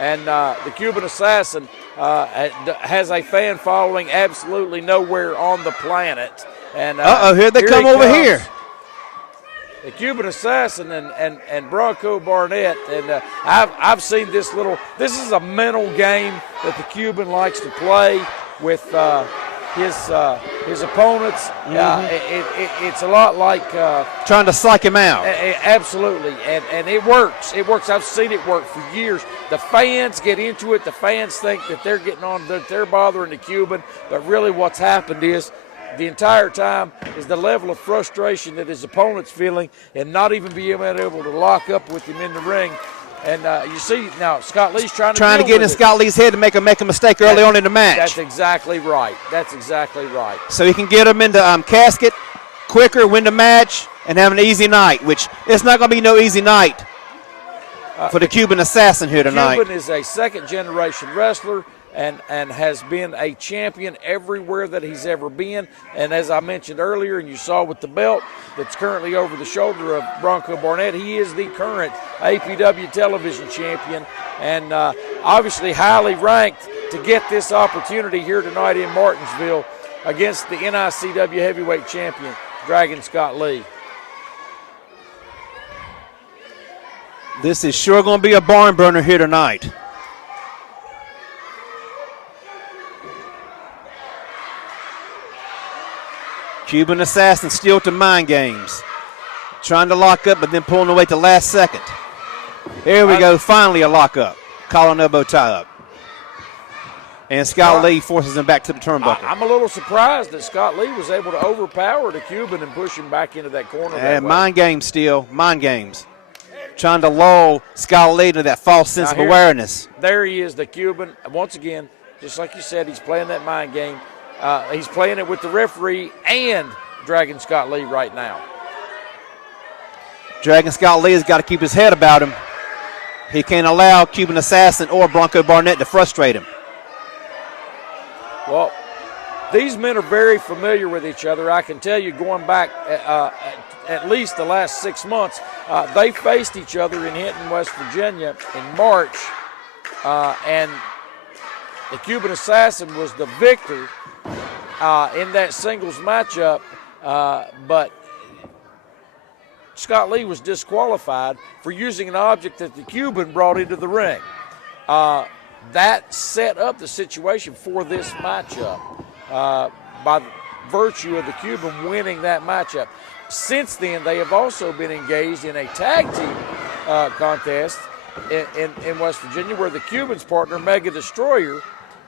And the Cuban Assassin has a fan following absolutely nowhere on the planet. And here they come over here. The Cuban Assassin and Bronco Barnett, and I've seen this little. This is a mental game that the Cuban likes to play with his opponents. It's a lot like trying to psych him out. Absolutely, and it works. It works. I've seen it work for years. The fans get into it. The fans think that they're getting on, that they're bothering the Cuban, but really what's happened is, the entire time is the level of frustration that his opponent's feeling and not even being able to lock up with him in the ring. And you see now Scott Lee's trying to get in Scott Lee's head to make him make a mistake early on in the match. That's exactly right. That's exactly right. So he can get him into Casket quicker, win the match, and have an easy night, which it's not going to be no easy night for the Cuban Assassin here tonight. Cuban is a second-generation wrestler and has been a champion everywhere that he's ever been. And as I mentioned earlier, and you saw with the belt that's currently over the shoulder of Bronco Barnett, he is the current APW television champion, and obviously highly ranked to get this opportunity here tonight in Martinsville against the NICW heavyweight champion, Dragon Scott Lee. This is sure going to be a barn burner here tonight. Cuban Assassin still to mind games. Trying to lock up, but then pulling away at the last second. Here we go, finally a lock up. Collar and elbow tie up. And Scott Lee forces him back to the turnbuckle. I'm a little surprised that Scott Lee was able to overpower the Cuban and push him back into that corner. And mind games still, mind games. Trying to lull Scott Lee into that false sense of awareness. There he is, the Cuban. Once again, just like you said, he's playing that mind game. He's playing it with the referee and Dragon Scott Lee right now. Dragon Scott Lee has got to keep his head about him. He can't allow Cuban Assassin or Bronco Barnett to frustrate him. Well, these men are very familiar with each other. I can tell you, going back at least the last 6 months, they faced each other in Hinton, West Virginia in March, and the Cuban Assassin was the victor in that singles matchup, but Scott Lee was disqualified for using an object that the Cuban brought into the ring. That set up the situation for this matchup by virtue of the Cuban winning that matchup. Since then, they have also been engaged in a tag team contest in West Virginia, where the Cuban's partner, Mega Destroyer,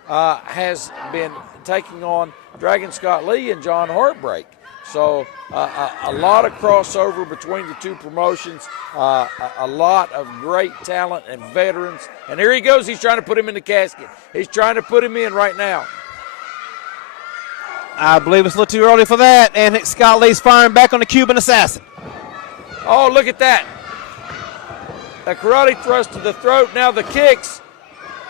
has been taking on Dragon Scott Lee and John Heartbreak. So a lot of crossover between the two promotions, a lot of great talent and veterans. And here he goes. He's trying to put him in the casket. He's trying to put him in right now. I believe it's a little too early for that. And Scott Lee's firing back on the Cuban Assassin. Oh, look at that. A karate thrust to the throat. Now the kicks.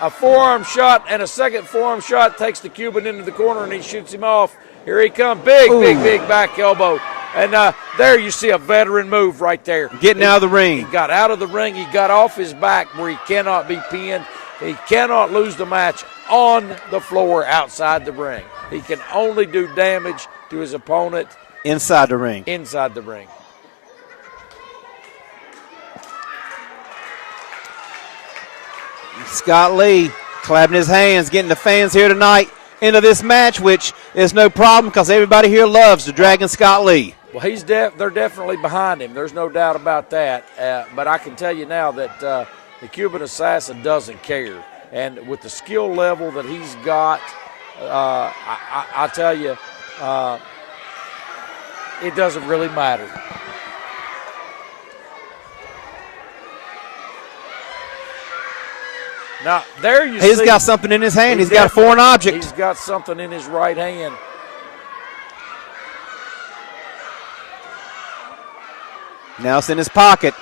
A forearm shot and a second forearm shot takes the Cuban into the corner, and he shoots him off. Here he comes. Big back elbow. And there you see a veteran move right there. Getting out of the ring. He got out of the ring. He got off his back where he cannot be pinned. He cannot lose the match on the floor outside the ring. He can only do damage to his opponent inside the ring. Inside the ring. Scott Lee clapping his hands, getting the fans here tonight into this match, which is no problem because everybody here loves the Dragon Scott Lee. Well, they're definitely behind him. There's no doubt about that. But I can tell you now that the Cuban Assassin doesn't care. And with the skill level that he's got, I tell you, it doesn't really matter. Now, there you see. He's got something in his hand. He's got a foreign object. He's got something in his right hand. Now it's in his pocket.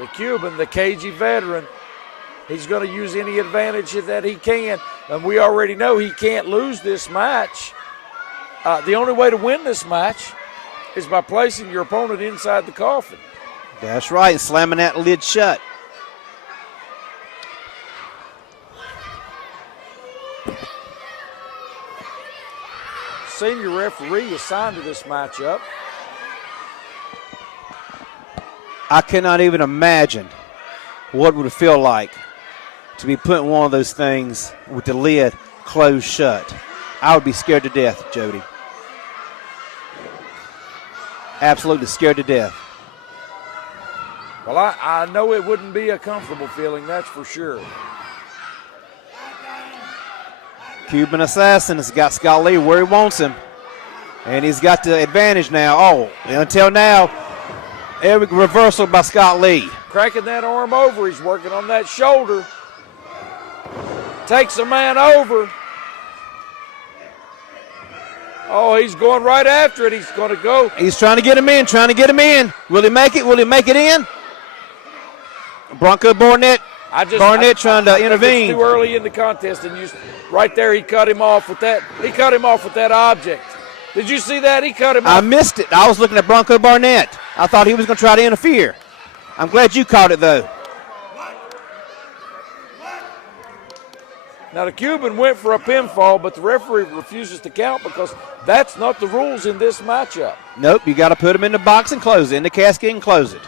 The Cuban, the cagey veteran, he's going to use any advantage that he can. And we already know he can't lose this match. The only way to win this match is by placing your opponent inside the coffin. That's right, slamming that lid shut. senior referee assigned to this matchup. I cannot even imagine what it would feel like to be put in one of those things with the lid closed shut. I would be scared to death, Jody. Absolutely scared to death. Well, I know it wouldn't be a comfortable feeling, that's for sure. Cuban Assassin has got Scott Lee where he wants him. And he's got the advantage now. Oh, until now, every reversal by Scott Lee. Cracking that arm over. He's working on that shoulder. Takes a man over. Oh, he's going right after it. He's going to go. He's trying to get him in, Will he make it? Will he make it in? Bronco Barnett trying to intervene. It's too early in the contest, and right there he cut him off with that. He cut him off with that object. Did you see that? He cut him off. I missed it. I was looking at Bronco Barnett. I thought he was going to try to interfere. I'm glad you caught it, though. Now, the Cuban went for a pinfall, but the referee refuses to count because that's not the rules in this matchup. Nope, you got to put him in the box and close it, in the casket and close it.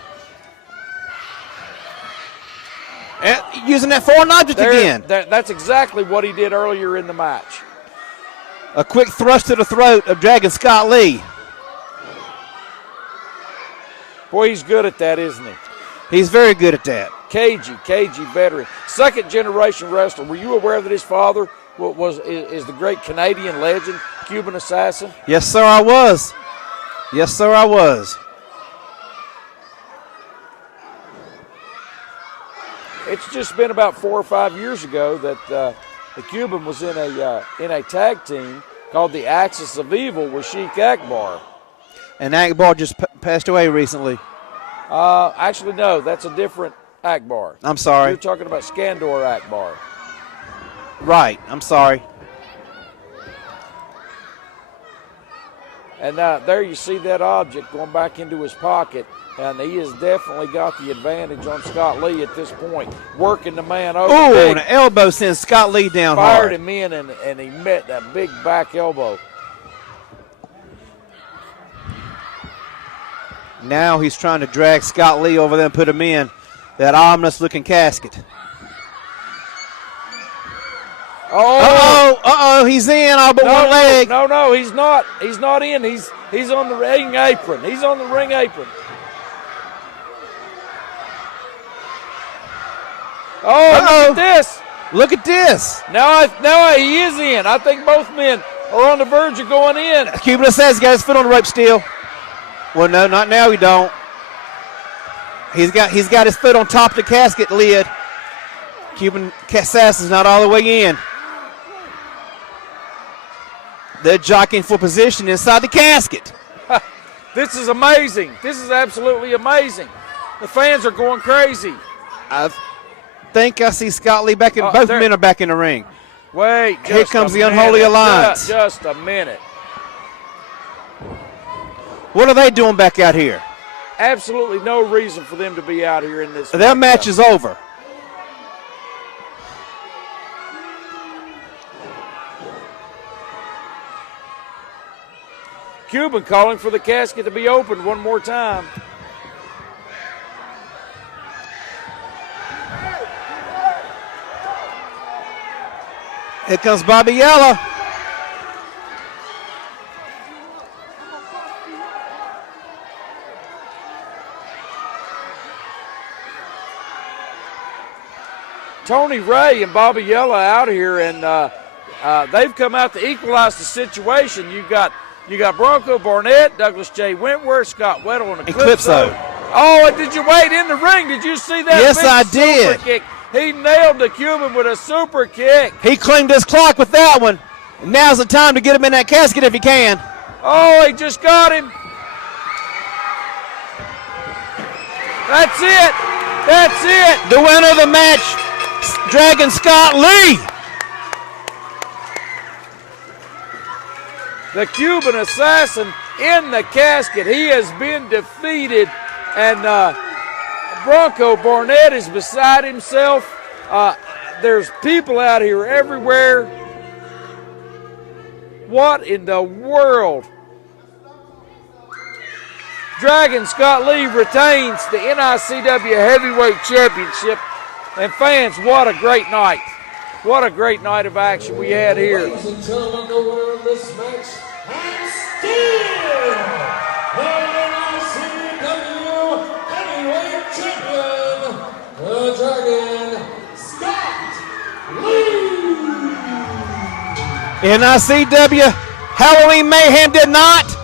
And using that foreign object again. That's exactly what he did earlier in the match. A quick thrust to the throat of Dragon Scott Lee. Boy, he's good at that, isn't he? He's very good at that. Cagey veteran. Second generation wrestler. Were you aware that his father is the great Canadian legend, Cuban Assassin? Yes, sir, I was. Yes, sir, I was. It's just been about 4 or 5 years ago that the Cuban was in a tag team called the Axis of Evil with Sheik Akbar. And Akbar just passed away recently. Actually, no, that's a different Akbar. I'm sorry. You're talking about Skandor Akbar. Right, I'm sorry. And there you see that object going back into his pocket, and he has definitely got the advantage on Scott Lee at this point, working the man over. Oh, and an elbow sends Scott Lee down hard. Fired him in, and he met that big back elbow. Now he's trying to drag Scott Lee over there and put him in that ominous-looking casket. Oh! He's in all but one leg. No, he's not. He's not in. He's on the ring apron. He's on the ring apron. Oh, look at this. Look at this. Now he is in. I think both men are on the verge of going in. Cuban says he's got his foot on the rope still. Well, no, not now. He don't. He's got his foot on top of the casket lid. Cuban Assassin's not all the way in. They're jockeying for position inside the casket. This is amazing. This is absolutely amazing. The fans are going crazy. I think I see Scott Lee back in. Both men are back in the ring. Wait. Here comes the unholy alliance. Just a minute. What are they doing back out here? Absolutely no reason for them to be out here in this. Their match is over. Cuban calling for the casket to be opened one more time. Here comes Bobby Yella. Tony Ray and Bobby Yella out here, and they've come out to equalize the situation. You got Bronco Barnett, Douglas J. Wentworth, Scott Weddle, and Eclipso. Oh, and did you wait in the ring? Did you see that? Yes, big I did. Super kick? He nailed the Cuban with a super kick. He claimed his clock with that one. And now's the time to get him in that casket if he can. Oh, he just got him. That's it. That's it. The winner of the match, Dragon Scott Lee. The Cuban Assassin in the casket. He has been defeated, and Bronco Barnett is beside himself. There's people out here everywhere. What in the world? Dragon Scott Lee retains the NICW Heavyweight Championship. And fans, what a great night. What a great night of action we had here. Ladies and gentlemen, the winner of this match, and still the NICW Heavyweight Champion, the Dragon Scott Lee. NICW Halloween Mayhem did not